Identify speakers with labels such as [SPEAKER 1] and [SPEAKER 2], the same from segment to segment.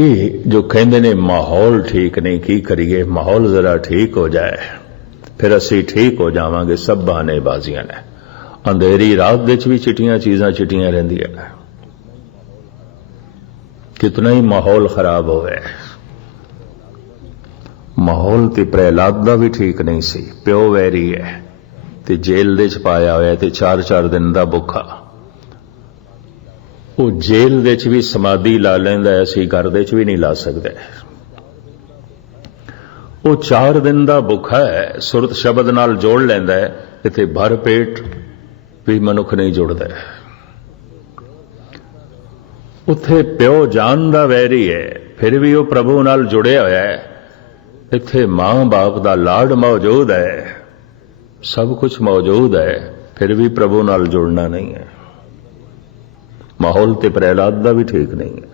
[SPEAKER 1] ਇਹ ਜੋ ਕਹਿੰਦੇ ਨੇ ਮਾਹੌਲ ਠੀਕ ਨਹੀਂ ਕੀ ਕਰੀਏ ਮਾਹੌਲ ਜ਼ਰਾ ਠੀਕ ਹੋ ਜਾਏ ਫਿਰ ਅਸੀਂ ਠੀਕ ਹੋ ਜਾਵਾਂਗੇ ਸਭ ਬਹਾਨੇ ਬਾਜ਼ੀਆਂ ਨੇ ਅੰਧੇਰੀ ਰਾਤ ਵਿੱਚ ਵੀ ਚਿਟੀਆਂ ਚੀਜ਼ਾਂ ਚਿਟੀਆਂ ਰਹਿੰਦੀਆਂ ਨੇ ਕਿਤਨਾ ਹੀ ਮਾਹੌਲ ਖਰਾਬ ਹੋਵੇ ਮਾਹੌਲ ਤੇ ਪ੍ਰਹਿਲਾਦ ਦਾ ਵੀ ਠੀਕ ਨਹੀਂ ਸੀ ਪਿਓ ਵੈਰੀ ਹੈ ਤੇ ਜੇਲ੍ਹ ਦੇ ਚ ਪਾਇਆ ਹੋਇਆ ਤੇ 4-4 ਦਿਨ ਦਾ ਭੁੱਖਾ ਉਹ ਜੇਲ੍ਹ ਦੇ ਚ ਵੀ ਸਮਾਧੀ ਲਾ ਲੈਂਦਾ ਹੈ, ਅਸੀਂ ਘਰ ਦੇ ਚ ਵੀ ਨਹੀਂ ਲਾ ਸਕਦੇ। ਉਹ 4 ਦਿਨ ਦਾ ਭੁੱਖਾ ਹੈ ਸੁਰਤ ਸ਼ਬਦ ਨਾਲ ਜੋੜ ਲੈਂਦਾ ਹੈ ਇੱਥੇ ਭਰ ਪੇਟ ਵੀ ਮਨੁੱਖ ਨਹੀਂ ਜੁੜਦਾ ਉਥੇ ਪਿਓ ਜਾਨ ਦਾ ਵੈਰੀ ਹੈ ਫਿਰ ਵੀ ਉਹ ਪ੍ਰਭੂ ਨਾਲ ਜੁੜਿਆ ਹੋਇਆ ਹੈ। ਇੱਥੇ ਮਾਂ-ਬਾਪ ਦਾ ਲਾਡ ਮੌਜੂਦ ਹੈ ਸਭ ਕੁਝ ਮੌਜੂਦ ਹੈ ਫਿਰ ਵੀ ਪ੍ਰਭੂ ਨਾਲ ਜੁੜਨਾ ਨਹੀਂ ਹੈ। ਮਾਹੌਲ ਤੇ ਪ੍ਰਹਿਲਾਦ ਦਾ ਵੀ ਠੀਕ ਨਹੀਂ ਹੈ।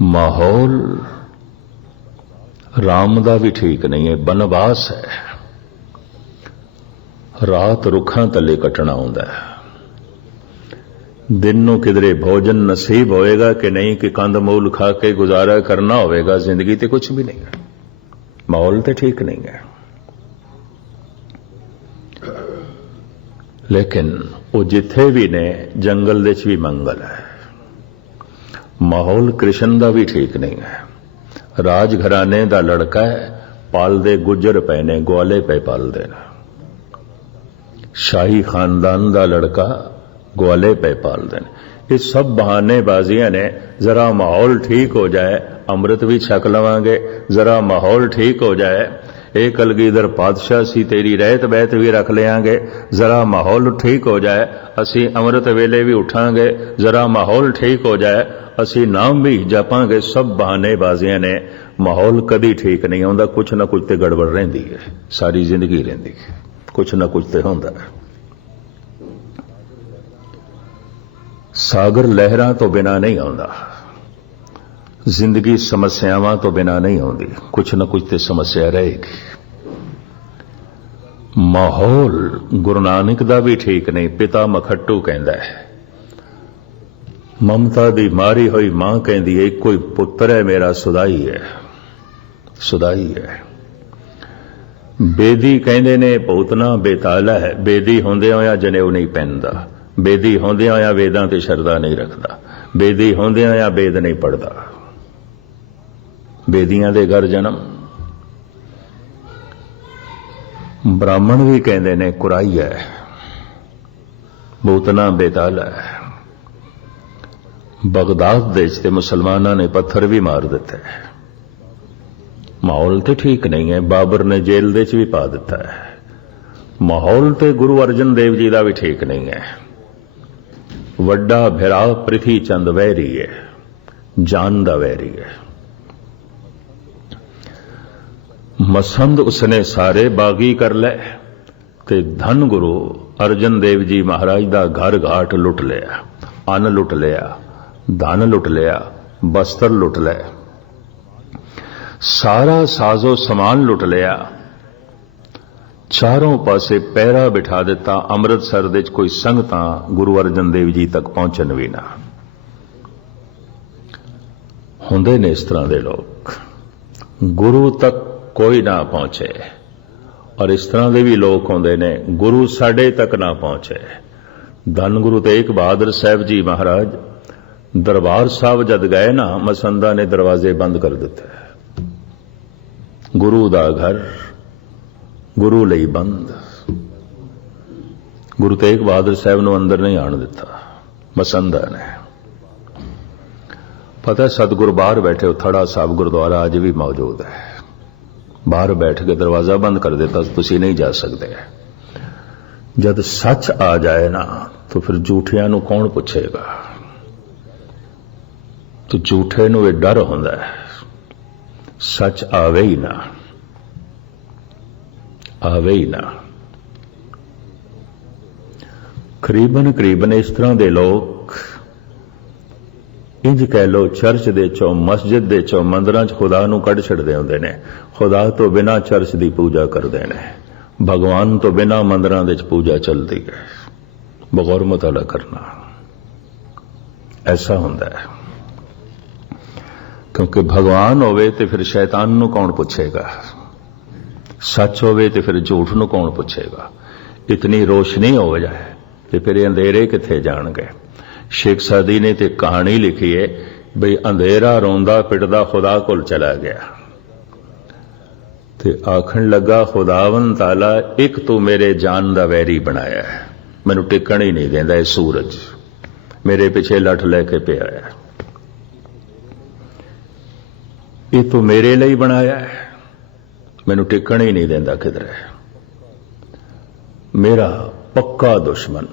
[SPEAKER 1] ਮਾਹੌਲ ਰਾਮ ਦਾ ਵੀ ਠੀਕ ਨਹੀਂ ਹੈ, ਬਨਵਾਸ ਹੈ। ਰਾਤ ਰੁੱਖਾਂ ਥੱਲੇ ਕੱਟਣਾ ਆਉਂਦਾ ਹੈ। ਦਿਨ ਨੂੰ ਕਿਧਰੇ ਭੋਜਨ ਨਸੀਬ ਹੋਏਗਾ ਕਿ ਨਹੀਂ, ਕਿ ਕੰਦ ਮੂਲ ਖਾ ਕੇ ਗੁਜ਼ਾਰਾ ਕਰਨਾ ਹੋਵੇਗਾ, ਜ਼ਿੰਦਗੀ ਤੇ ਕੁਝ ਵੀ ਨਹੀਂ ਹੈ। ਮਾਹੌਲ ਤੇ ਠੀਕ ਨਹੀਂ ਹੈ। ਲੇਕਿਨ ਉਹ ਜਿੱਥੇ ਵੀ ਨੇ, ਜੰਗਲ ਦੇ ਵਿੱਚ ਵੀ ਮੰਗਲ ਹੈ। ਮਾਹੌਲ ਕ੍ਰਿਸ਼ਨ ਦਾ ਵੀ ਠੀਕ ਨਹੀਂ ਹੈ। ਰਾਜ ਘਰਾਣੇ ਦਾ ਲੜਕਾ ਹੈ, ਪਾਲਦੇ ਗੁੱਜਰ ਪਏ ਨੇ, ਗਵਾਲੇ ਪਏ ਪਾਲਦੇ ਨੇ। ਸ਼ਾਹੀ ਖਾਨਦਾਨ ਦਾ ਲੜਕਾ ਗਵਾਲੇ ਪਏ ਪਾਲਦੇ ਨੇ। ਇਹ ਸਭ ਬਹਾਨੇਬਾਜ਼ੀਆਂ ਨੇ, ਜ਼ਰਾ ਮਾਹੌਲ ਠੀਕ ਹੋ ਜਾਏ, ਅੰਮ੍ਰਿਤ ਵੀ ਛਕ ਲਵਾਂਗੇ, ਜ਼ਰਾ ਮਾਹੌਲ ਠੀਕ ਹੋ ਜਾਏ ਇਹ ਕਲਗੀਧਰ ਪਾਤਸ਼ਾਹ ਸੀ, ਤੇਰੀ ਰਹਿਤ ਬਹਿਤ ਵੀ ਰੱਖ ਲਿਆਂਗੇ। ਜ਼ਰਾ ਮਾਹੌਲ ਠੀਕ ਹੋ ਜਾਏ, ਅਸੀਂ ਅੰਮ੍ਰਿਤ ਵੇਲੇ ਵੀ ਉਠਾਂਗੇ। ਜ਼ਰਾ ਮਾਹੌਲ ਠੀਕ ਹੋ ਜਾਏ, ਅਸੀਂ ਨਾਮ ਵੀ ਜਪਾਂਗੇ, ਸਭ ਬਹਾਨੇ ਬਾਜ਼ੀਆਂ ਨੇ। ਮਾਹੌਲ ਕਦੀ ਠੀਕ ਨਹੀਂ ਆਉਂਦਾ, ਕੁਛ ਨਾ ਕੁਛ ਤੇ ਗੜਬੜ ਰਹਿੰਦੀ ਹੈ, ਸਾਰੀ ਜ਼ਿੰਦਗੀ ਰਹਿੰਦੀ ਹੈ। ਕੁਛ ਨਾ ਕੁਛ ਤੇ ਹੁੰਦਾ ਹੈ। ਸਾਗਰ ਲਹਿਰਾਂ ਤੋਂ ਬਿਨਾ ਨਹੀਂ ਆਉਂਦਾ। ਜ਼ਿੰਦਗੀ ਸਮੱਸਿਆਵਾਂ ਤੋਂ ਬਿਨਾ ਨਹੀਂ ਆਉਂਦੀ। ਕੁਛ ਨਾ ਕੁਛ ਤੇ ਸਮੱਸਿਆ ਰਹੇਗੀ। ਮਾਹੌਲ ਗੁਰੂ ਨਾਨਕ ਦਾ ਵੀ ਠੀਕ ਨਹੀਂ, ਪਿਤਾ ਮਖੱਟੂ ਕਹਿੰਦਾ ਹੈ। ਮਮਤਾ ਦੀ ਮਾਰੀ ਹੋਈ ਮਾਂ ਕਹਿੰਦੀ ਹੈ ਕੋਈ ਪੁੱਤਰ ਹੈ, ਮੇਰਾ ਸੁਦਾਈ ਹੈ। ਸੁਦਾਈ ਹੈ। ਬੇਦੀ ਕਹਿੰਦੇ ਨੇ ਪੌਤਨਾ ਬੇਤਾਲਾ ਹੈ। ਬੇਦੀ ਹੁੰਦਿਆਂ ਹੋਇਆ ਜਨੇਊ ਨਹੀਂ ਪੈਂਦਾ ਬੇਦੀ ਹੁੰਦਿਆਂ ਹੋਇਆ ਵੇਦਾਂ ਤੇ ਸ਼ਰਧਾ ਨਹੀਂ ਰੱਖਦਾ। ਬੇਦੀ ਹੁੰਦਿਆਂ ਹੋਇਆ ਵੇਦ ਨਹੀਂ ਪੜਦਾ ਬੇਦੀਆਂ ਦੇ ਘਰ ਜਨਮ। ਬ੍ਰਾਹਮਣ ਵੀ ਕਹਿੰਦੇ ਨੇ, ਕੁਰਾਈ ਹੈ ਬੂਤਨਾ ਬੇਤਾਲ ਹੈ ਬਗਦਾਦ ਦੇ ਵਿੱਚ ਤੇ ਮੁਸਲਮਾਨਾਂ ਨੇ ਪੱਥਰ ਵੀ ਮਾਰ ਦਿੱਤੇ। ਮਾਹੌਲ ਤੇ ਠੀਕ ਨਹੀਂ ਹੈ ਬਾਬਰ ਨੇ ਜੇਲ੍ਹ ਦੇ ਵਿੱਚ ਵੀ ਪਾ ਦਿੱਤਾ ਹੈ ਮਾਹੌਲ ਤੇ ਗੁਰੂ ਅਰਜਨ ਦੇਵ ਜੀ ਦਾ ਵੀ ਠੀਕ ਨਹੀਂ ਹੈ ਵੱਡਾ ਭਿਰਾ ਪ੍ਰਿਥੀ ਚੰਦ ਵੈਰੀ ਹੈ ਜਾਨ ਦਾ ਵੈਰੀ ਹੈ ਮਸੰਦ ਉਸਨੇ ਸਾਰੇ ਬਾਗੀ ਕਰ ਲੈ ਤੇ ਧਨ ਗੁਰੂ ਅਰਜਨ ਦੇਵ ਜੀ ਮਹਾਰਾਜ ਦਾ ਘਰ ਘਾਟ ਲੁੱਟ ਲਿਆ, ਅੰਨ ਲੁੱਟ ਲਿਆ, ਧਨ ਲੁੱਟ ਲਿਆ, ਬਸਤਰ ਲੁੱਟ ਲਿਆ ਸਾਰਾ ਸਾਜ਼ੋ ਸਮਾਨ ਲੁੱਟ ਲਿਆ। ਚਾਰੋਂ ਪਾਸੇ ਪਹਿਰਾ ਬਿਠਾ ਦਿੱਤਾ, ਅੰਮ੍ਰਿਤਸਰ ਦੇ ਵਿੱਚ ਕੋਈ ਸੰਗਤਾਂ ਗੁਰੂ ਅਰਜਨ ਦੇਵ ਜੀ ਤੱਕ ਪਹੁੰਚਣ ਵੀ ਨਾ। ਹੁੰਦੇ ਨੇ ਇਸ ਤਰ੍ਹਾਂ ਦੇ ਲੋਕ। ਗੁਰੂ ਤੱਕ ਕੋਈ ਨਾ ਪਹੁੰਚੇ। ਔਰ ਇਸ ਤਰ੍ਹਾਂ ਦੇ ਵੀ ਲੋਕ ਹੁੰਦੇ ਨੇ, ਗੁਰੂ ਸਾਡੇ ਤੱਕ ਨਾ ਪਹੁੰਚੇ। ਧੰਨ ਗੁਰੂ ਤੇਗ ਬਹਾਦਰ ਸਾਹਿਬ ਜੀ ਮਹਾਰਾਜ, ਦਰਬਾਰ ਸਾਹਿਬ ਜਦ ਗਏ ਨਾ, ਮਸੰਦਾ ਨੇ ਦਰਵਾਜ਼ੇ ਬੰਦ ਕਰ ਦਿੱਤੇ। ਗੁਰੂ ਦਾ ਘਰ, ਗੁਰੂ ਲਈ ਬੰਦ। ਗੁਰੂ ਤੇਗ ਬਹਾਦਰ ਸਾਹਿਬ ਨੂੰ ਅੰਦਰ ਨਹੀਂ ਆਣ ਦਿੱਤਾ, ਮਸੰਦਾ ਨੇ। ਪਤਾ ਸਤਿਗੁਰ ਬਾਹਰ ਬੈਠੇ ਉਥੜਾ ਸਾਹਿਬ ਗੁਰਦੁਆਰਾ ਅੱਜ ਵੀ ਮੌਜੂਦ ਹੈ। ਬਾਹਰ ਬੈਠ ਕੇ ਦਰਵਾਜ਼ਾ ਬੰਦ ਕਰ ਦਿੱਤਾ ਤੁਸੀਂ ਨਹੀਂ ਜਾ ਸਕਦੇ। ਜਦ ਸੱਚ ਆ ਜਾਏ ਨਾ, ਤਾਂ ਫਿਰ ਝੂਠਿਆਂ ਨੂੰ ਕੌਣ ਪੁੱਛੇਗਾ? ਤੇ ਝੂਠੇ ਨੂੰ ਇਹ ਡਰ ਹੁੰਦਾ ਹੈ। ਸੱਚ ਆਵੇ ਹੀ ਨਾ। ਆਵੇ ਹੀ ਨਾ। ਕਰੀਬਨ ਕਰੀਬਨ ਇਸ ਤਰ੍ਹਾਂ ਦੇ ਲੋਕ ਇੰਜ ਕਹਿ ਲੋ ਚਰਚ ਦੇ ਚੋਂ, ਮਸਜਿਦ ਦੇ ਚੋਂ ਮੰਦਰਾਂ 'ਚ ਖੁਦਾ ਨੂੰ ਕੱਢ ਛੱਡਦੇ ਹੁੰਦੇ ਨੇ। ਖੁਦਾ ਤੋਂ ਬਿਨਾ ਚਰਚ ਦੀ ਪੂਜਾ ਕਰਦੇ ਨੇ। ਭਗਵਾਨ ਤੋਂ ਬਿਨਾ ਮੰਦਰਾਂ ਦੇ 'ਚ ਪੂਜਾ ਚੱਲਦੀ ਹੈ। ਬਗੌਰ ਮਤਾਲਾ ਕਰਨਾ। ਐਸਾ ਹੁੰਦਾ ਹੈ। ਕਿਉਂਕਿ ਭਗਵਾਨ ਹੋਵੇ ਤੇ ਫਿਰ ਸ਼ੈਤਾਨ ਨੂੰ ਕੌਣ ਪੁੱਛੇਗਾ? ਸੱਚ ਹੋਵੇ ਤੇ ਫਿਰ ਝੂਠ ਨੂੰ ਕੌਣ ਪੁੱਛੇਗਾ? ਇਤਨੀ ਰੋਸ਼ਨੀ ਹੋ ਜਾਏ ਤੇ ਫਿਰ ਇਹ ਅੰਧੇਰੇ ਕਿੱਥੇ ਜਾਣਗੇ? ਸ਼ੇਖ ਸਾਦੀ ਨੇ ਤੇ ਕਹਾਣੀ ਲਿਖੀ ਹੈ ਬਈ ਅੰਧੇਰਾ ਰੋਂਦਾ ਪਿਟਦਾ ਖੁਦਾ ਕੋਲ ਚਲਾ ਗਿਆ। ਤੇ ਆਖਣ ਲੱਗਾ ਖੁਦਾਵੰ ਤਾਲਾ, ਇੱਕ ਤੂੰ ਮੇਰੇ ਜਾਨ ਦਾ ਵੈਰੀ ਬਣਾਇਆ ਹੈ। ਮੈਨੂੰ ਟਿਕਣ ਹੀ ਨਹੀਂ ਦਿੰਦਾ ਇਹ ਸੂਰਜ। ਮੇਰੇ ਪਿੱਛੇ ਲੱਠ ਲੈ ਕੇ ਪਿਆ ਹੈ। ਇਹ ਤੂੰ ਮੇਰੇ ਲਈ ਬਣਾਇਆ ਹੈ। ਮੈਨੂੰ ਟਿਕਣ ਹੀ ਨਹੀਂ ਦਿੰਦਾ ਕਿਧਰੇ। ਮੇਰਾ ਪੱਕਾ ਦੁਸ਼ਮਣ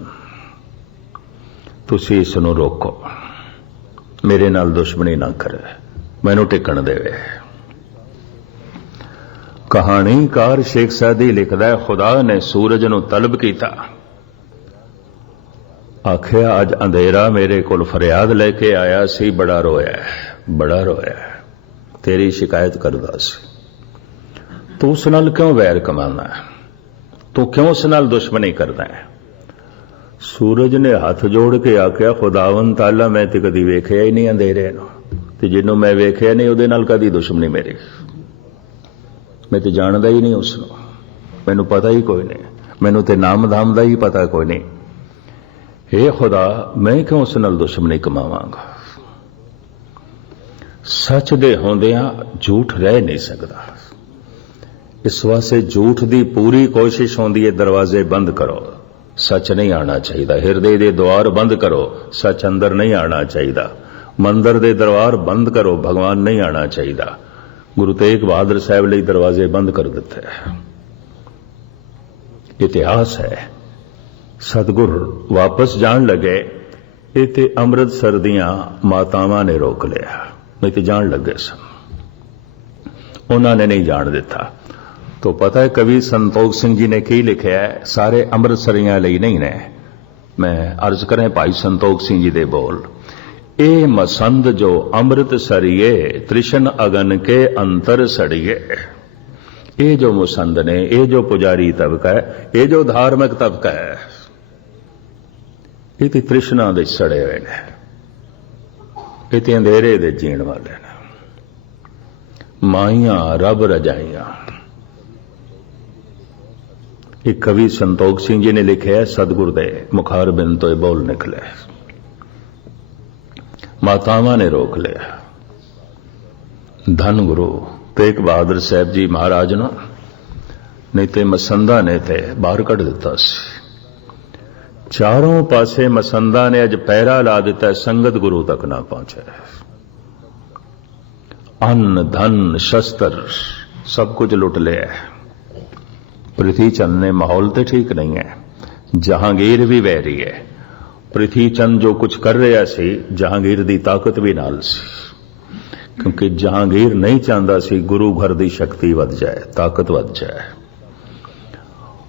[SPEAKER 1] ਤੁਸੀਂ ਇਸ ਨੂੰ ਰੋਕੋ। ਮੇਰੇ ਨਾਲ ਦੁਸ਼ਮਣੀ ਨਾ ਕਰੇ। ਮੈਨੂੰ ਟਿਕਣ ਦੇਵੇ। ਕਹਾਣੀਕਾਰ ਸ਼ੇਖ ਸਾਦੀ ਲਿਖਦਾ ਹੈ, ਖੁਦਾ ਨੇ ਸੂਰਜ ਨੂੰ ਤਲਬ ਕੀਤਾ। ਆਖਿਆ, ਅੱਜ ਅੰਧੇਰਾ ਮੇਰੇ ਕੋਲ ਫਰਿਆਦ ਲੈ ਕੇ ਆਇਆ ਸੀ, ਬੜਾ ਰੋਇਆ ਬੜਾ ਰੋਇਆ ਤੇਰੀ ਸ਼ਿਕਾਇਤ ਕਰਦਾ ਸੀ। ਤੂੰ ਉਸ ਨਾਲ ਕਿਉਂ ਵੈਰ ਕਮਾਉਣਾ ਤੂੰ ਕਿਉਂ ਉਸ ਨਾਲ ਦੁਸ਼ਮਣੀ ਕਰਦਾ ਹੈ? ਸੂਰਜ ਨੇ ਹੱਥ ਜੋੜ ਕੇ ਆਖਿਆ ਖੁਦਾਵੰ ਤਾਲਾ, ਮੈਂ ਤੇ ਕਦੀ ਵੇਖਿਆ ਹੀ ਨਹੀਂ ਅੰਧੇਰੇ ਨੂੰ। ਤੇ ਜਿਹਨੂੰ ਮੈਂ ਵੇਖਿਆ ਨਹੀਂ, ਉਹਦੇ ਨਾਲ ਕਦੀ ਦੁਸ਼ਮਣੀ ਮੇਰੀ? ਮੈਂ ਤੇ ਜਾਣਦਾ ਹੀ ਨਹੀਂ ਉਸ ਨੂੰ ਮੈਨੂੰ ਪਤਾ ਹੀ ਕੋਈ ਨਹੀਂ। ਮੈਨੂੰ ਤੇ ਨਾਮ ਧਾਮ ਦਾ ਹੀ ਪਤਾ ਕੋਈ ਨਹੀਂ। ਏ ਖੁਦਾ, ਮੈਂ ਕਿਉਂ ਉਸ ਨਾਲ ਦੁਸ਼ਮਣੀ ਕਮਾਵਾਂਗਾ? ਸੱਚ ਦੇ ਹੁੰਦਿਆਂ ਝੂਠ ਰਹਿ ਨਹੀਂ ਸਕਦਾ। ਇਸ ਵਾਸਤੇ ਝੂਠ ਦੀ ਪੂਰੀ ਕੋਸ਼ਿਸ਼ ਹੁੰਦੀ ਹੈ, ਦਰਵਾਜ਼ੇ ਬੰਦ ਕਰੋ। ਸੱਚ ਨਹੀਂ ਆਣਾ ਚਾਹੀਦਾ। ਹਿਰਦੇ ਦੇ ਦੁਆਰ ਬੰਦ ਕਰੋ, ਸੱਚ ਅੰਦਰ ਨਹੀਂ ਆਣਾ ਚਾਹੀਦਾ। ਮੰਦਰ ਦੇ ਦਰਬਾਰ ਬੰਦ ਕਰੋ, ਭਗਵਾਨ ਨਹੀਂ ਆਣਾ ਚਾਹੀਦਾ। ਗੁਰੂ ਤੇਗ ਬਹਾਦਰ ਸਾਹਿਬ ਲਈ ਦਰਵਾਜ਼ੇ ਬੰਦ ਕਰ ਦਿੱਤੇ। ਇਤਿਹਾਸ ਹੈ। ਸਤਗੁਰ ਵਾਪਸ ਜਾਣ ਲੱਗੇ, ਇਹ ਤੇ ਅੰਮ੍ਰਿਤਸਰ ਦੀਆਂ ਮਾਤਾਵਾਂ ਨੇ ਰੋਕ ਲਿਆ। ਨਹੀਂ ਤੇ ਜਾਣ ਲੱਗੇ ਸਨ। ਉਹਨਾਂ ਨੇ ਨਹੀਂ ਜਾਣ ਦਿੱਤਾ। ਤੋ ਪਤਾ ਹੈ, ਕਵੀ ਸੰਤੋਖ ਸਿੰਘ ਜੀ ਨੇ ਕੀ ਲਿਖਿਆ ਹੈ? ਸਾਰੇ ਅੰਮ੍ਰਿਤਸਰੀਆਂ ਲਈ ਨਹੀਂ ਨੇ। ਮੈਂ ਅਰਜ਼ ਕਰਾਂ ਭਾਈ ਸੰਤੋਖ ਸਿੰਘ ਜੀ ਦੇ ਬੋਲ। ਇਹ ਮਸੰਦ ਜੋ ਅੰਮ੍ਰਿਤ ਸਰੀਏ ਤ੍ਰਿਸ਼ਨ ਅਗਨ ਕੇ ਅੰਤਰ ਸੜੀਏ। ਇਹ ਜੋ ਮੁਸੰਦ ਨੇ ਇਹ ਜੋ ਪੁਜਾਰੀ ਤਬਕਾ ਹੈ ਇਹ ਜੋ ਧਾਰਮਿਕ ਤਬਕਾ ਹੈ, ਇਹ ਤੇ ਤ੍ਰਿਸ਼ਨਾ ਦੇ ਸੜੇ ਹੋਏ ਨੇ। ਇਹ ਤੇ ਅੰਧੇਰੇ ਦੇ ਜੀਣ ਵਾਲੇ ਨੇ। ਮਾਈਆਂ ਰੱਬ ਰਜਾਈਆਂ। ਇਹ ਕਵੀ ਸੰਤੋਖ ਸਿੰਘ ਜੀ ਨੇ ਲਿਖਿਆ ਹੈ ਸਤਿਗੁਰ ਦੇ ਮੁਖਾਰ ਬਿੰਦ ਤੋਂ ਇਹ ਬੋਲ ਨਿਕਲੇ ਮਾਤਾਵਾਂ ਨੇ ਰੋਕ ਲਿਆ ਧੰਨ ਗੁਰੂ ਤੇਗ ਬਹਾਦਰ ਸਾਹਿਬ ਜੀ ਮਹਾਰਾਜ ਨੂੰ ਨਹੀਂ ਤੇ ਮਸੰਦਾ ਨੇ ਤੇ ਬਾਹਰ ਕੱਢ ਦਿੱਤਾ ਸੀ ਚਾਰੋਂ ਪਾਸੇ ਮਸੰਦਾ ਨੇ ਅੱਜ ਪਹਿਰਾ ਲਾ ਦਿੱਤਾ ਹੈ, ਸੰਗਤ ਗੁਰੂ ਤੱਕ ਨਾ ਪਹੁੰਚੇ ਅੰਨ ਧਨ ਸ਼ਸਤਰ ਸਭ ਕੁਝ ਲੁੱਟ ਲਿਆ ਹੈ। ਪ੍ਰਿਥੀ ਚੰਦ ਨੇ ਮਾਹੌਲ ਤੇ ਠੀਕ ਨਹੀਂ ਹੈ। ਜਹਾਂਗੀਰ ਵੀ ਵੈਰੀ ਹੈ। ਪ੍ਰਿਥੀ ਚੰਦ ਜੋ ਕੁਝ ਕਰ ਰਿਹਾ ਸੀ, ਜਹਾਂਗੀਰ ਦੀ ਤਾਕਤ ਵੀ ਨਾਲ ਸੀ। ਕਿਉਂਕਿ ਜਹਾਂਗੀਰ ਨਹੀਂ ਚਾਹੁੰਦਾ ਸੀ ਗੁਰੂ ਘਰ ਦੀ ਸ਼ਕਤੀ ਵੱਧ ਜਾਏ, ਤਾਕਤ ਵੱਧ ਜਾਏ।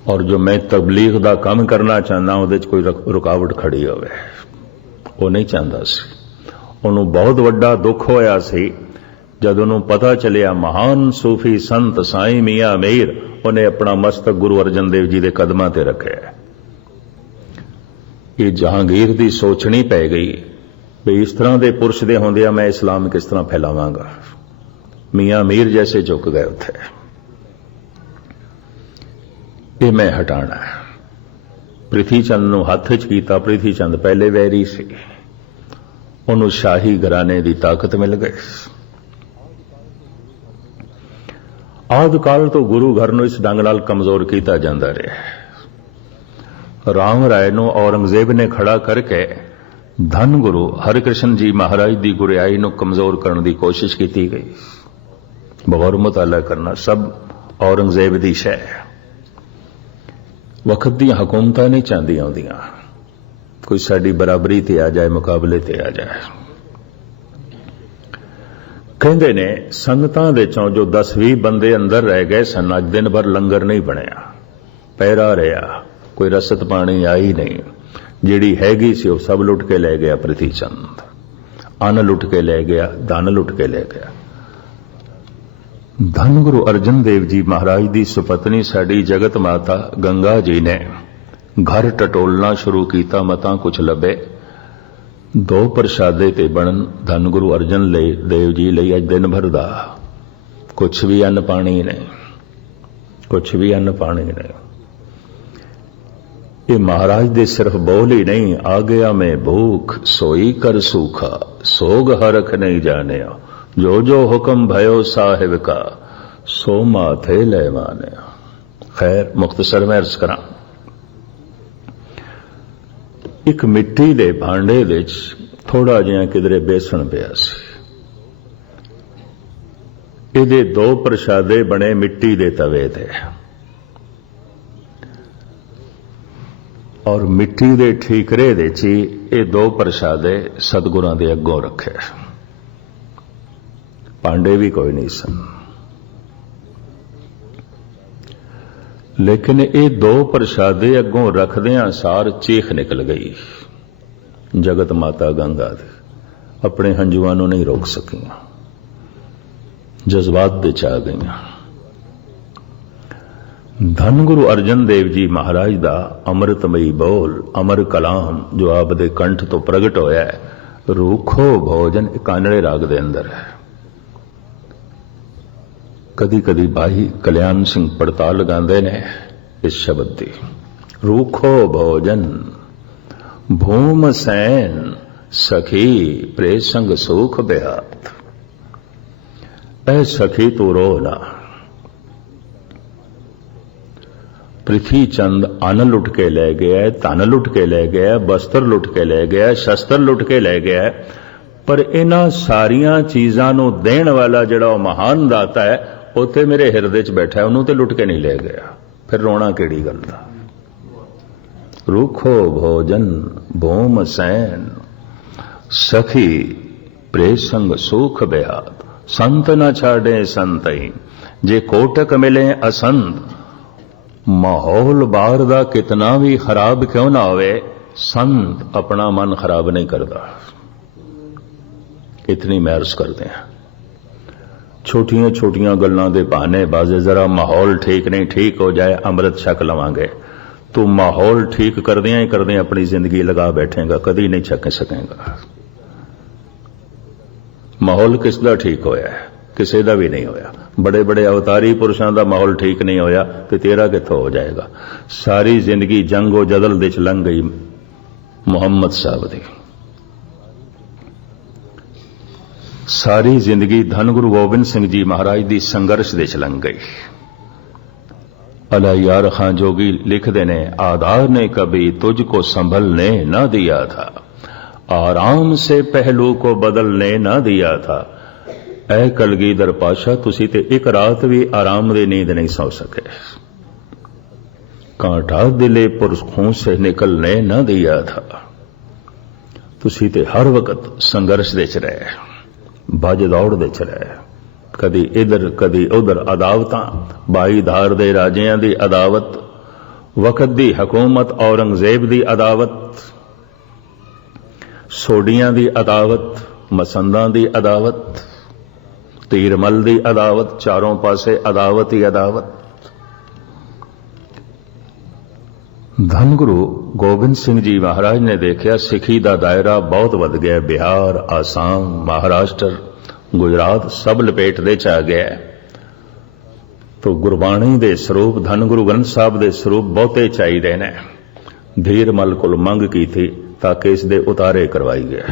[SPEAKER 1] ਔਰ ਜੋ ਮੈਂ ਤਬਲੀਗ ਦਾ ਕੰਮ ਕਰਨਾ ਚਾਹੁੰਦਾ, ਉਹਦੇ 'ਚ ਕੋਈ ਰੁਕਾਵਟ ਖੜੀ ਹੋਵੇ, ਉਹ ਨਹੀਂ ਚਾਹੁੰਦਾ ਸੀ। ਉਹਨੂੰ ਬਹੁਤ ਵੱਡਾ ਦੁੱਖ ਹੋਇਆ ਸੀ, ਜਦ ਉਹਨੂੰ ਪਤਾ ਚੱਲਿਆ, ਮਹਾਨ ਸੂਫੀ ਸੰਤ ਸਾਈਂ ਮੀਆਂ ਮੀਰ ਉਹਨੇ ਆਪਣਾ ਮਸਤਕ ਗੁਰੂ ਅਰਜਨ ਦੇਵ ਜੀ ਦੇ ਕਦਮਾਂ ਤੇ ਰੱਖਿਆ ਇਹ ਜਹਾਂਗੀਰ ਦੀ ਸੋਚਣੀ ਪੈ ਗਈ ਵੀ ਇਸ ਤਰ੍ਹਾਂ ਦੇ ਪੁਰਸ਼ ਦੇ ਹੁੰਦਿਆਂ ਮੈਂ ਇਸਲਾਮ ਕਿਸ ਤਰ੍ਹਾਂ ਫੈਲਾਵਾਂਗਾ। ਮੀਆਂ ਮੀਰ ਜੈਸੇ ਝੁਕ ਗਏ ਉੱਥੇ। ਇਹ ਮੈਂ ਹਟਾਣਾ ਹੈ। ਪ੍ਰਿਥੀ ਚੰਦ ਨੂੰ ਹੱਥ 'ਚ ਕੀਤਾ ਪ੍ਰਿਥੀ ਚੰਦ ਪਹਿਲੇ ਵੈਰੀ ਸੀ। ਉਹਨੂੰ ਸ਼ਾਹੀ ਘਰਾਣੇ ਦੀ ਤਾਕਤ ਮਿਲ ਗਈ। ਆਦ ਕਾਲ ਤੋਂ ਗੁਰੂ ਘਰ ਨੂੰ ਇਸ ਢੰਗ ਨਾਲ ਕਮਜ਼ੋਰ ਕੀਤਾ ਜਾਂਦਾ ਰਿਹਾ ਰਾਮ ਰਾਏ ਨੂੰ ਔਰੰਗਜ਼ੇਬ ਨੇ ਖੜਾ ਕਰਕੇ ਧੰਨ ਗੁਰੂ ਹਰਿਕ੍ਰਿਸ਼ਨ ਜੀ ਮਹਾਰਾਜ ਦੀ ਗੁਰਿਆਈ ਨੂੰ ਕਮਜ਼ੋਰ ਕਰਨ ਦੀ ਕੋਸ਼ਿਸ਼ ਕੀਤੀ ਗਈ। ਬਗੌਰ ਮੁਤਾਲਾ ਕਰਨਾ ਸਭ ਔਰੰਗਜ਼ੇਬ ਦੀ ਸ਼ੈ ਵਕਤ ਦੀਆਂ ਹਕੂਮਤਾਂ ਨਹੀਂ ਚਾਹੁੰਦੀਆਂ ਆਉਂਦੀਆਂ। ਕੋਈ ਸਾਡੀ ਬਰਾਬਰੀ ਤੇ ਆ ਜਾਏ, ਮੁਕਾਬਲੇ ਤੇ ਆ ਜਾਏ। ਕਹਿੰਦੇ ਨੇ, ਸੰਗਤਾਂ ਦੇ ਚੋਂ ਜੋ 10-20 ਬੰਦੇ ਅੰਦਰ ਰਹਿ ਗਏ ਸਨ, ਅੱਜ ਦਿਨ ਭਰ ਲੰਗਰ ਨਹੀਂ ਬਣਿਆ। ਪੈਰਾ ਰਿਹਾ, ਕੋਈ ਰਸਤ ਪਾਣੀ ਆਈ ਨਹੀਂ। ਜਿਹੜੀ ਹੈਗੀ ਸੀ ਉਹ ਸਭ ਲੁੱਟ ਕੇ ਲੈ ਗਿਆ ਪ੍ਰਿਥੀ ਚੰਦ ਅਨ ਲੁੱਟ ਕੇ ਲੈ ਗਿਆ, ਧਨ ਲੁੱਟ ਕੇ ਲੈ ਗਿਆ। ਧੰਨ ਗੁਰੂ ਅਰਜਨ ਦੇਵ ਜੀ ਮਹਾਰਾਜ ਦੀ ਸੁਪਤਨੀ ਸਾਡੀ ਜਗਤ ਮਾਤਾ ਗੰਗਾ ਜੀ ਨੇ ਘਰ ਟਟੋਲਣਾ ਸ਼ੁਰੂ ਕੀਤਾ, ਮਤਾਂ ਕੁਛ ਲੱਭੇ। ਦੋ ਪ੍ਰਸ਼ਾਦੇ ਤੇ ਬਣਨ ਧੰਨ ਗੁਰੂ ਅਰਜਨ ਲਈ ਦੇਵ ਜੀ ਲਈ ਅੱਜ ਦਿਨ ਭਰ ਦਾ। ਕੁਛ ਵੀ ਅੰਨ ਪਾਣੀ ਨਹੀਂ ਕੁਛ ਵੀ ਅੰਨ ਪਾਣੀ ਨਹੀਂ ਇਹ ਮਹਾਰਾਜ ਦੇ ਸਿਰਫ ਬੋਲ ਹੀ ਨਹੀਂ, ਆ ਗਿਆ ਮੈਂ ਭੂਖ, ਸੋਈ ਕਰ ਸੂਖਾ, ਸੋਗ ਹਰਖ ਨਹੀਂ ਜਾਣਿਆ। ਜੋ ਜੋ ਹੁਕਮ ਭਇਓ ਸਾਹਿਬ ਕਾ, ਸੋ ਮਾਥੇ ਲੈਵਾਨਿਆ ਖੈਰ ਮੁਖਤਸਰ ਮੈਂ ਅਰਜ਼ ਕਰਾਂ। ਇੱਕ ਮਿੱਟੀ ਦੇ ਭਾਂਡੇ ਵਿੱਚ ਥੋੜਾ ਜਿਹਾ ਕਿਧਰੇ ਬੇਸਣ ਪਿਆ ਸੀ। ਇਹਦੇ ਦੋ ਪ੍ਰਸ਼ਾਦੇ ਬਣੇ ਮਿੱਟੀ ਦੇ ਤਵੇ ਤੇ। ਔਰ ਮਿੱਟੀ ਦੇ ਠੀਕਰੇ ਦੇ ਚ ਹੀ ਇਹ ਦੋ ਪ੍ਰਸ਼ਾਦੇ ਸਤਗੁਰਾਂ ਦੇ ਅੱਗੋਂ ਰੱਖੇ। ਭਾਂਡੇ ਵੀ ਕੋਈ ਨਹੀਂ ਸਨ। ਲੇਕਿਨ ਇਹ ਦੋ ਪ੍ਰਸ਼ਾਦੇ ਅੱਗੋਂ ਰੱਖਦਿਆਂ ਸਾਰ ਚੇਖ ਨਿਕਲ ਗਈ। ਜਗਤ ਮਾਤਾ ਗੰਗਾ ਦੇ ਆਪਣੇ ਹੰਝੂਆਂ ਨੂੰ ਨਹੀਂ ਰੋਕ ਸਕੀਆਂ। ਜਜ਼ਬਾਤ ਦੇ ਚ ਆ ਗਈਆਂ। ਧੰਨ ਗੁਰੂ ਅਰਜਨ ਦੇਵ ਜੀ ਮਹਾਰਾਜ ਦਾ ਅੰਮ੍ਰਿਤਮਈ ਬੋਲ, ਅਮਰ ਕਲਾਮ ਜੋ ਆਪ ਦੇ ਕੰਠ ਤੋਂ ਪ੍ਰਗਟ ਹੋਇਆ ਹੈ। ਰੂਖੋ ਭੋਜਨ ਇਹ ਕਾਨੜੇ ਰਾਗ ਦੇ ਅੰਦਰ ਹੈ। ਕਦੀ ਕਦੀ ਭਾਈ ਕਲਿਆਣ ਸਿੰਘ ਪੜਤਾਲ ਲਗਾਉਂਦੇ ਨੇ ਇਸ ਸ਼ਬਦ ਦੀ। ਰੂਖੋ ਭੋਜਨ, ਭੂਮ ਸੈਨ ਸਖੀ ਪ੍ਰੇਸੰਗ ਸੁਖ ਬਿਆਤ। ਐ ਸਖੀ ਤੂੰ ਰੋ ਨਾ। ਪ੍ਰਿਥੀ ਚੰਦ ਅਨ ਲੁੱਟ ਕੇ ਲੈ ਗਿਆ, ਧਨ ਲੁੱਟ ਕੇ ਲੈ ਗਿਆ, ਬਸਤਰ ਲੁੱਟ ਕੇ ਲੈ ਗਿਆ, ਸ਼ਸਤਰ ਲੁੱਟ ਕੇ ਲੈ ਗਿਆ, ਪਰ ਇਹਨਾਂ ਸਾਰੀਆਂ ਚੀਜ਼ਾਂ ਨੂੰ ਦੇਣ ਵਾਲਾ ਜਿਹੜਾ ਉਹ ਮਹਾਨ ਦਾਤਾ ਹੈ ਉੱਥੇ ਮੇਰੇ ਹਿਰਦੇ 'ਚ ਬੈਠਾ ਉਹਨੂੰ ਤੇ ਲੁੱਟ ਕੇ ਨਹੀਂ ਲੈ ਗਿਆ। ਫਿਰ ਰੋਣਾ ਕਿਹੜੀ ਗੱਲ ਦਾ ਰੂਖੋ ਭੋਜਨ ਭੂਮ ਸੈਨ, ਸਖੀ ਪ੍ਰੇਸੰਗ ਸੁਖ ਬਿਆਤ ਸੰਤ ਨਾ ਛਾੜੇ ਸੰਤਈ, ਜੇ ਕੋਟਕ ਮਿਲੇ ਅਸੰਤ। ਮਾਹੌਲ ਬਾਹਰ ਦਾ ਕਿਤਨਾ ਵੀ ਖਰਾਬ ਕਿਉਂ ਨਾ ਹੋਵੇ, ਸੰਤ ਆਪਣਾ ਮਨ ਖਰਾਬ ਨਹੀਂ ਕਰਦਾ। ਇਤਨੀ ਮਹਿਰਸ ਕਰਦੇ ਹਾਂ। ਛੋਟੀਆਂ ਛੋਟੀਆਂ ਗੱਲਾਂ ਦੇ ਬਹਾਨੇ ਬਾਜ਼ੇ, ਜ਼ਰਾ ਮਾਹੌਲ ਠੀਕ ਨਹੀਂ, ਠੀਕ ਹੋ ਜਾਏ, ਅੰਮ੍ਰਿਤ ਛਕ ਲਵਾਂਗੇ। ਤੂੰ ਮਾਹੌਲ ਠੀਕ ਕਰਦਿਆਂ ਹੀ ਕਰਦਿਆਂ ਆਪਣੀ ਜ਼ਿੰਦਗੀ ਲਗਾ ਬੈਠੇਗਾ, ਕਦੀ ਨਹੀਂ ਛਕ ਸਕੇਗਾ। ਮਾਹੌਲ ਕਿਸ ਦਾ ਠੀਕ ਹੋਇਆ ਹੈ? ਕਿਸੇ ਦਾ ਵੀ ਨਹੀਂ ਹੋਇਆ। ਬੜੇ ਬੜੇ ਅਵਤਾਰੀ ਪੁਰਸ਼ਾਂ ਦਾ ਮਾਹੌਲ ਠੀਕ ਨਹੀਂ ਹੋਇਆ ਤੇ ਤੇਰਾ ਕਿੱਥੋਂ ਹੋ ਜਾਏਗਾ? ਸਾਰੀ ਜ਼ਿੰਦਗੀ ਜੰਗੋ ਜਦਲ ਦੇ ਚ ਲੰਘ ਗਈ ਮੁਹੰਮਦ ਸਾਹਿਬ ਦੀ। ਸਾਰੀ ਜ਼ਿੰਦਗੀ ਧੰਨ ਗੁਰੂ ਗੋਬਿੰਦ ਸਿੰਘ ਜੀ ਮਹਾਰਾਜ ਦੀ ਸੰਘਰਸ਼ ਦੇ ਚ ਲੰਘ ਗਈ। ਅਲਾ ਯਾਰ ਖਾਂ ਜੋਗੀ ਲਿਖਦੇ ਨੇ ਆਦਾਰ ਨੇ ਕਬੀ ਤੁਝ ਕੋ ਸੰਭਲਨੇ ਨਾ ਦਿਆ ਥਾ। ਆਰਾਮ ਸੇ ਪਹਿਲੂ ਕੋ ਬਦਲਨੇ ਨਾ ਦਿਆ ਥਾ। ਐ ਕਲਗੀਧਰ ਪਾਸ਼ਾ, ਤੁਸੀਂ ਤੇ ਇੱਕ ਰਾਤ ਵੀ ਆਰਾਮ ਦੀ ਨੀਂਦ ਨਹੀਂ ਸੌ ਸਕੇ। ਕਾਂਟਾ ਦਿਲੇ ਪੁਰਖੋਂ ਸੇ ਨਿਕਲਨੇ ਨਾ ਦਿਆ ਥਾ। ਤੁਸੀਂ ਤੇ ਹਰ ਵਕਤ ਸੰਘਰਸ਼ ਦੇ ਚ ਰਹੇ ਭੱਜ ਦੌੜ ਦੇ ਰਹਿ। ਕਦੀ ਇਧਰ, ਕਦੀ ਉਧਰ ਅਦਾਵਤਾਂ। ਬਾਈਧਾਰ ਦੇ ਰਾਜਿਆਂ ਦੀ ਅਦਾਵਤ। ਵਕਤ ਦੀ ਹਕੂਮਤ ਔਰੰਗਜ਼ੇਬ ਦੀ ਅਦਾਵਤ। ਸੋਡੀਆਂ ਦੀ ਅਦਾਵਤ, ਮਸੰਦਾਂ ਦੀ ਅਦਾਵਤ। ਤੀਰਮਲ ਦੀ ਅਦਾਵਤ, ਚਾਰੋਂ ਪਾਸੇ ਅਦਾਵਤ ਹੀ ਅਦਾਵਤ। ਧੰਨ ਗੁਰੂ ਗੋਬਿੰਦ ਸਿੰਘ ਜੀ ਮਹਾਰਾਜ ਨੇ ਦੇਖਿਆ ਸਿੱਖੀ ਦਾ ਦਾਇਰਾ ਬਹੁਤ ਵੱਧ ਗਿਆ। ਬਿਹਾਰ, ਆਸਾਮ, ਮਹਾਰਾਸ਼ਟਰ, ਗੁਜਰਾਤ ਸਭ ਲਪੇਟ ਦੇ ਚ ਆ ਗਿਆ ਤੋ ਗੁਰਬਾਣੀ ਦੇ ਸਰੂਪ ਧੰਨ ਗੁਰੂ ਗ੍ਰੰਥ ਸਾਹਿਬ ਦੇ ਸਰੂਪ ਬਹੁਤੇ ਚਾਹੀਦੇ ਨੇ। ਧੀਰ ਮਲ ਕੋਲ ਮੰਗ ਕੀਤੀ ਤਾਂ ਕਿ ਇਸ ਦੇ ਉਤਾਰੇ ਕਰਵਾਈ ਗਏ।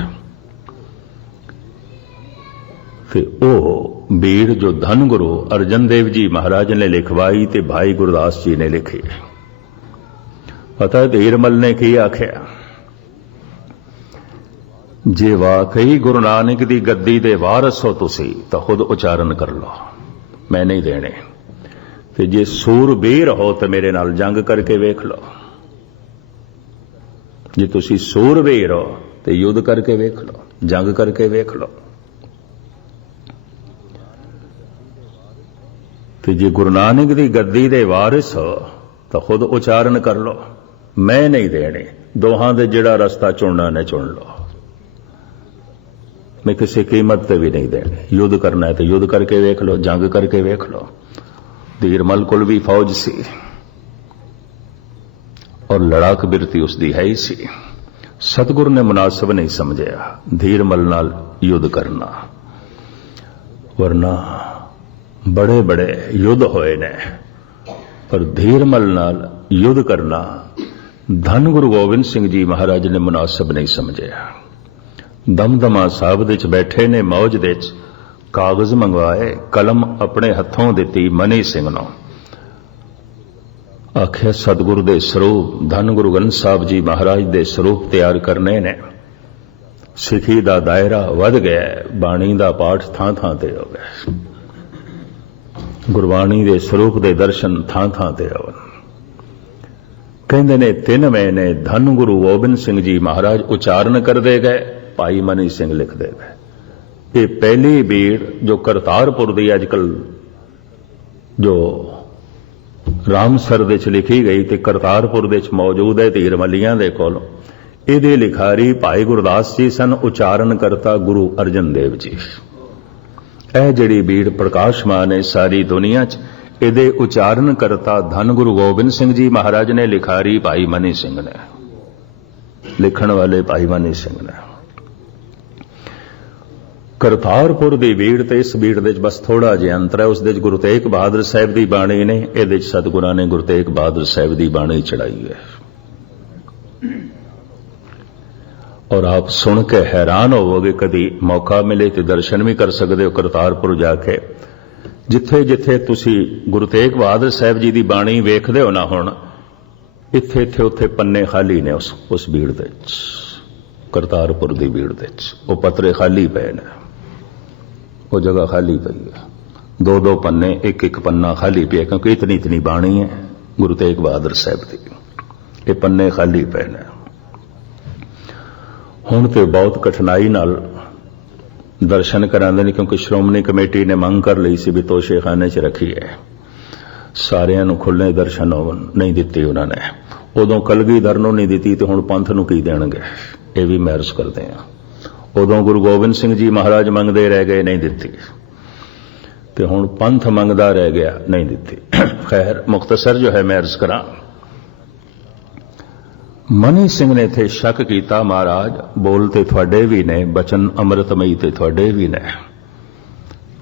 [SPEAKER 1] ਤੇ ਉਹ ਬੀੜ ਜੋ ਧੰਨ ਗੁਰੂ ਅਰਜਨ ਦੇਵ ਜੀ ਮਹਾਰਾਜ ਨੇ ਲਿਖਵਾਈ ਤੇ ਭਾਈ ਗੁਰਦਾਸ ਜੀ ਨੇ ਲਿਖੀ। ਪਤਾ ਧੀਰਮਲ ਨੇ ਕੀ ਆਖਿਆ? ਜੇ ਵਾਕਈ ਗੁਰੂ ਨਾਨਕ ਦੀ ਗੱਦੀ ਦੇ ਵਾਰਸ ਹੋ ਤੁਸੀਂ, ਤਾਂ ਖੁਦ ਉਚਾਰਨ ਕਰ ਲਓ। ਮੈਂ ਨਹੀਂ ਦੇਣੇ। ਤੇ ਜੇ ਸੂਰਬੀਰ ਹੋ ਤਾਂ ਮੇਰੇ ਨਾਲ ਜੰਗ ਕਰਕੇ ਵੇਖ ਲਓ। ਜੇ ਤੁਸੀਂ ਸੂਰਬੀਰ ਹੋ ਤੇ ਯੁੱਧ ਕਰਕੇ ਵੇਖ ਲਓ, ਜੰਗ ਕਰਕੇ ਵੇਖ ਲਓ। ਤੇ ਜੇ ਗੁਰੂ ਨਾਨਕ ਦੀ ਗੱਦੀ ਦੇ ਵਾਰਿਸ ਹੋ, ਤਾਂ ਖੁਦ ਉਚਾਰਨ ਕਰ ਲਓ। ਮੈਂ ਨਹੀਂ ਦੇਣੇ। ਦੋਹਾਂ ਦੇ ਜਿਹੜਾ ਰਸਤਾ ਚੁਣਨਾ ਨੇ ਚੁਣ ਲਓ। ਮੈਂ ਕਿਸੇ ਕੀਮਤ ਤੇ ਵੀ ਨਹੀਂ ਦੇਣੇ। ਯੁੱਧ ਕਰਨਾ ਹੈ ਤੇ ਯੁੱਧ ਕਰਕੇ ਵੇਖ ਲਓ, ਜੰਗ ਕਰਕੇ ਵੇਖ ਲਓ। ਧੀਰਮਲ ਕੋਲ ਵੀ ਫੌਜ ਸੀ। ਔਰ ਲੜਾਕ ਬਿਰਤੀ ਉਸ ਦੀ ਹੈ ਹੀ ਸੀ। ਸਤਿਗੁਰ ਨੇ ਮੁਨਾਸਬ ਨਹੀਂ ਸਮਝਿਆ। ਧੀਰਮਲ ਨਾਲ ਯੁੱਧ ਕਰਨਾ। ਵਰਨਾ ਬੜੇ ਬੜੇ ਯੁੱਧ ਹੋਏ ਨੇ। ਪਰ ਧੀਰਮਲ ਨਾਲ ਯੁੱਧ ਕਰਨਾ ਧੰਨ ਗੁਰੂ ਗੋਬਿੰਦ ਸਿੰਘ ਜੀ ਮਹਾਰਾਜ ਨੇ ਮੁਨਾਸਬ ਨਹੀਂ ਸਮਝਿਆ। ਦਮਦਮਾ ਸਾਹਿਬ ਦੇ ਵਿੱਚ ਬੈਠੇ ਨੇ, ਮੌਜ ਦੇ ਵਿੱਚ ਕਾਗਜ਼ ਮੰਗਵਾਏ, ਕਲਮ ਆਪਣੇ ਹੱਥੋਂ ਦਿੱਤੀ ਮਨੀ ਸਿੰਘ ਨੂੰ। ਆਖਿਆ, ਸਤਿਗੁਰੂ ਦੇ ਸਰੂਪ, ਧੰਨ ਗੁਰੂ ਗ੍ਰੰਥ ਸਾਹਿਬ ਜੀ ਮਹਾਰਾਜ ਦੇ ਸਰੂਪ ਤਿਆਰ ਕਰਨੇ ਨੇ। ਸਿੱਖੀ ਦਾ ਦਾਇਰਾ ਵੱਧ ਗਿਆ ਬਾਣੀ ਦਾ ਪਾਠ ਥਾਂ ਥਾਂ ਤੇ ਹੋ ਗਿਆ ਗੁਰਬਾਣੀ ਦੇ ਸਰੂਪ ਦੇ ਦਰਸ਼ਨ ਥਾਂ ਥਾਂ ਤੇ ਹੋਣ। ਕਹਿੰਦੇ ਨੇ ਤਿੰਨ ਮਹੀਨੇ ਧੰਨ ਗੁਰੂ ਗੋਬਿੰਦ ਸਿੰਘ ਜੀ ਮਹਾਰਾਜ ਉਚਾਰਨ ਕਰਦੇ ਗਏ, ਭਾਈ ਮਨੀ ਸਿੰਘ ਲਿਖਦੇ ਗਏ। ਇਹ ਪਹਿਲੀ ਬੀੜ ਜੋ ਕਰਤਾਰਪੁਰ ਦੀ ਅੱਜਕੱਲ ਜੋ ਰਾਮਸਰ ਦੇ ਚ ਲਿਖੀ ਗਈ ਤੇ ਕਰਤਾਰਪੁਰ ਦੇ ਚ ਮੌਜੂਦ ਹੈ ਧੀਰਮਲੀਆਂ ਦੇ ਕੋਲ, ਇਹਦੇ ਲਿਖਾਰੀ ਭਾਈ ਗੁਰਦਾਸ ਜੀ ਸਨ, ਉਚਾਰਨ ਕਰਤਾ ਗੁਰੂ ਅਰਜਨ ਦੇਵ ਜੀ। ਇਹ ਜਿਹੜੀ ਬੀੜ ਪ੍ਰਕਾਸ਼ਮਾਨ ਹੈ ਸਾਰੀ ਦੁਨੀਆ 'ਚ ਇਹਦੇ ਉਚਾਰਨ ਕਰਤਾ ਧੰਨ ਗੁਰੂ ਗੋਬਿੰਦ ਸਿੰਘ ਜੀ ਮਹਾਰਾਜ ਨੇ ਲਿਖਾਰੀ ਭਾਈ ਮਨੀ ਸਿੰਘ ਨੇ। ਲਿਖਣ ਵਾਲੇ ਭਾਈ ਮਨੀ ਸਿੰਘ ਨੇ। ਕਰਤਾਰਪੁਰ ਦੀ ਬੀੜ ਤੇ ਇਸ ਬੀੜ ਦੇ ਵਿੱਚ ਬਸ ਥੋੜਾ ਜਿਹਾ ਅੰਤਰ ਹੈ, ਉਸ ਦੇ ਵਿੱਚ ਗੁਰੂ ਤੇਗ ਬਹਾਦਰ ਸਾਹਿਬ ਦੀ ਬਾਣੀ ਨੇ, ਇਹਦੇ ਵਿੱਚ ਸਤਿਗੁਰਾਂ ਨੇ ਗੁਰੂ ਤੇਗ ਬਹਾਦਰ ਸਾਹਿਬ ਦੀ ਬਾਣੀ ਚੜਾਈ ਹੈ। ਔਰ ਆਪ ਸੁਣ ਕੇ ਹੈਰਾਨ ਹੋਵੋਗੇ, ਕਦੀ ਮੌਕਾ ਮਿਲੇ ਤੇ ਦਰਸ਼ਨ ਵੀ ਕਰ ਸਕਦੇ ਹੋ ਕਰਤਾਰਪੁਰ ਜਾ ਕੇ। ਜਿੱਥੇ ਜਿੱਥੇ ਤੁਸੀਂ ਗੁਰੂ ਤੇਗ ਬਹਾਦਰ ਸਾਹਿਬ ਜੀ ਦੀ ਬਾਣੀ ਵੇਖਦੇ ਹੋ ਨਾ ਹੁਣ, ਇੱਥੇ ਇੱਥੇ ਉੱਥੇ ਪੰਨੇ ਖਾਲੀ ਨੇ ਉਸ ਉਸ ਭੀੜ ਦੇ ਵਿੱਚ। ਕਰਤਾਰਪੁਰ ਦੀ ਭੀੜ ਦੇ ਵਿੱਚ। ਉਹ ਪੱਤਰੇ ਖਾਲੀ ਪਏ ਨੇ। ਉਹ ਜਗ੍ਹਾ ਖਾਲੀ ਪਈ ਹੈ। ਦੋ ਦੋ ਪੰਨੇ, ਇੱਕ ਇੱਕ ਪੰਨਾ ਖਾਲੀ ਪਿਆ, ਕਿਉਂਕਿ ਇਤਨੀ ਇਤਨੀ ਬਾਣੀ ਹੈ ਗੁਰੂ ਤੇਗ ਬਹਾਦਰ ਸਾਹਿਬ ਦੀ। ਇਹ ਪੰਨੇ ਖਾਲੀ ਪਏ ਨੇ। ਹੁਣ ਤੇ ਬਹੁਤ ਕਠਿਨਾਈ ਨਾਲ ਦਰਸ਼ਨ ਕਰਾਉਂਦੇ ਨੇ ਕਿਉਂਕਿ ਸ਼੍ਰੋਮਣੀ ਕਮੇਟੀ ਨੇ ਮੰਗ ਕਰ ਲਈ ਸੀ ਵੀ ਤੋਸ਼ੇਖਾਨੇ 'ਚ ਰੱਖੀਏ ਸਾਰਿਆਂ ਨੂੰ ਖੁੱਲੇ ਦਰਸ਼ਨ ਹੋਵਣ ਨਹੀਂ ਦਿੱਤੇ ਉਹਨਾਂ ਨੇ। ਉਦੋਂ ਕਲਗੀਧਰ ਨੂੰ ਨਹੀਂ ਦਿੱਤੀ ਤੇ ਹੁਣ ਪੰਥ ਨੂੰ ਕੀ ਦੇਣਗੇ? ਇਹ ਵੀ ਮਹਿਰਸ ਕਰਦੇ ਆ ਉਦੋਂ ਗੁਰੂ ਗੋਬਿੰਦ ਸਿੰਘ ਜੀ ਮਹਾਰਾਜ ਮੰਗਦੇ ਰਹਿ ਗਏ, ਨਹੀਂ ਦਿੱਤੀ। ਤੇ ਹੁਣ ਪੰਥ ਮੰਗਦਾ ਰਹਿ ਗਿਆ, ਨਹੀਂ ਦਿੱਤੀ। ਖੈਰ ਮੁਖਤਸਰ ਜੋ ਹੈ ਮਹਿਰਸ ਕਰਾਂ ਮਨੀ ਸਿੰਘ ਨੇ ਇੱਥੇ ਸ਼ੱਕ ਕੀਤਾ, ਮਹਾਰਾਜ, ਬੋਲ ਤੇ ਤੁਹਾਡੇ ਵੀ ਨੇ, ਬਚਨ ਅੰਮ੍ਰਿਤਮਈ ਤੇ ਤੁਹਾਡੇ ਵੀ ਨੇ।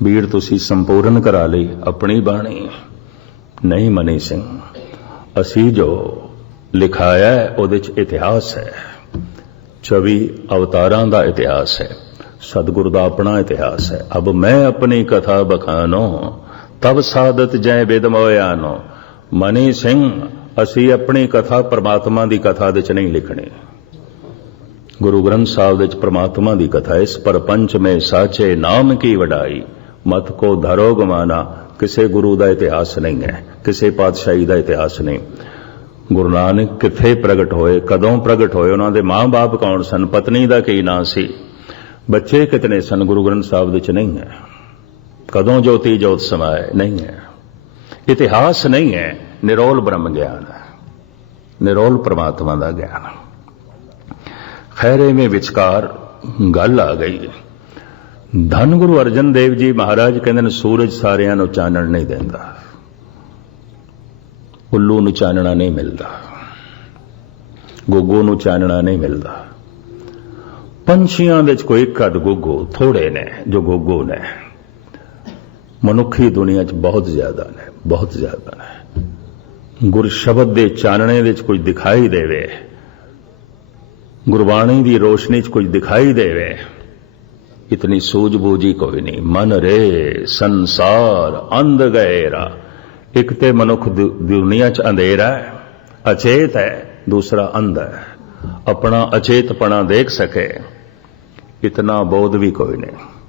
[SPEAKER 1] ਬੀੜ ਤੁਸੀਂ ਸੰਪੂਰਨ ਕਰਾ ਲਈ, ਆਪਣੀ ਬਾਣੀ। ਨਹੀਂ, ਮਨੀ ਸਿੰਘ, ਅਸੀਂ ਜੋ ਲਿਖਾਇਆ ਹੈ, ਉਹਦੇ ਚ ਇਤਿਹਾਸ ਹੈ। 24 ਅਵਤਾਰਾਂ ਦਾ ਇਤਿਹਾਸ ਹੈ, ਸਤਿਗੁਰ ਦਾ ਆਪਣਾ ਇਤਿਹਾਸ ਹੈ। ਅਬ ਮੈਂ ਆਪਣੀ ਕਥਾ ਬਖਾਨੋ, ਤਬ ਸਾਦਤ ਜੈ ਬਿਦ ਮੋਇਆਨੋ ਮਨੀ ਸਿੰਘ ਅਸੀਂ ਆਪਣੀ ਕਥਾ ਪ੍ਰਮਾਤਮਾ ਦੀ ਕਥਾ ਦੇ ਚ ਨਹੀਂ ਲਿਖਣੀ। ਗੁਰੂ ਗ੍ਰੰਥ ਸਾਹਿਬ ਦੇ ਚ ਪ੍ਰਮਾਤਮਾ ਦੀ ਕਥਾ ਇਸ ਪਰਪੰਚ ਮੇ ਸਾਚੇ ਨਾਮ ਕੀ ਵਡਾਈ, ਮਤ ਕੋ ਧਰੋ ਗਮਾਨਾ ਕਿਸੇ ਗੁਰੂ ਦਾ ਇਤਿਹਾਸ ਨਹੀਂ ਹੈ, ਕਿਸੇ ਪਾਤਸ਼ਾਹੀ ਦਾ ਇਤਿਹਾਸ ਨਹੀਂ। ਗੁਰੂ ਨਾਨਕ ਕਿੱਥੇ ਪ੍ਰਗਟ ਹੋਏ, ਕਦੋਂ ਪ੍ਰਗਟ ਹੋਏ, ਉਹਨਾਂ ਦੇ ਮਾਂ-ਬਾਪ ਕੌਣ ਸਨ, ਪਤਨੀ ਦਾ ਕੀ ਨਾਂ ਸੀ? ਬੱਚੇ ਕਿਤਨੇ ਸਨ, ਗੁਰੂ ਗ੍ਰੰਥ ਸਾਹਿਬ ਵਿੱਚ ਨਹੀਂ ਹੈ। ਕਦੋਂ ਜੋਤੀ ਜੋਤ ਸਮਾਏ, ਨਹੀਂ ਹੈ। ਇਤਿਹਾਸ ਨਹੀਂ ਹੈ। ਨਿਰੋਲ ਬ੍ਰਹਮ ਗਿਆਨ ਹੈ। ਨਿਰੋਲ ਪ੍ਰਮਾਤਮਾ ਦਾ ਗਿਆਨ। ਖੈਰੇ ਮੇ ਵਿਚਕਾਰ ਗੱਲ ਆ ਗਈ। ਧੰਨ ਗੁਰੂ ਅਰਜਨ ਦੇਵ ਜੀ ਮਹਾਰਾਜ ਕਹਿੰਦੇ ਨੇ, ਸੂਰਜ ਸਾਰਿਆਂ ਨੂੰ ਚਾਨਣ ਨਹੀਂ ਦਿੰਦਾ। ਉੱਲੂ ਨੂੰ ਚਾਨਣਾ ਨਹੀਂ ਮਿਲਦਾ। ਗੋਗੋ ਨੂੰ ਚਾਨਣਾ ਨਹੀਂ ਮਿਲਦਾ। ਪੰਛੀਆਂ ਵਿੱਚ ਕੋਈ ਘੱਟ ਗੋਗੋ ਥੋੜੇ ਨੇ, ਜੋ ਗੋਗੋ ਨੇ। ਮਨੁੱਖੀ ਦੁਨੀਆ 'ਚ ਬਹੁਤ ਜ਼ਿਆਦਾ ਨੇ, ਬਹੁਤ ਜ਼ਿਆਦਾ ਨੇ। ਗੁਰ ਸ਼ਬਦ ਦੇ ਚਾਨਣੇ ਵਿੱਚ ਕੁਝ ਦਿਖਾਈ ਦੇਵੇ। ਗੁਰਬਾਣੀ ਦੀ ਰੋਸ਼ਨੀ 'ਚ ਕੁਝ ਦਿਖਾਈ ਦੇਵੇ। ਇਤਨੀ ਸੂਝ-ਬੂਝੀ ਕੋਈ ਨਹੀਂ। ਮਨ ਰੇ, ਸੰਸਾਰ ਅੰਧ ਗਏਰਾ। ਇੱਕ ਤੇ ਮਨੁੱਖ ਦੁ- ਦੁਨੀਆ 'ਚ ਅੰਧੇਰਾ ਹੈ, ਅਚੇਤ ਹੈ, ਦੂਸਰਾ ਅੰਧ ਹੈ। ਆਪਣਾ ਅਚੇਤਪਣਾ ਦੇਖ ਸਕੇ। ਇਤਨਾ ਬੋਧ ਵੀ ਕੋਈ ਨਹੀਂ।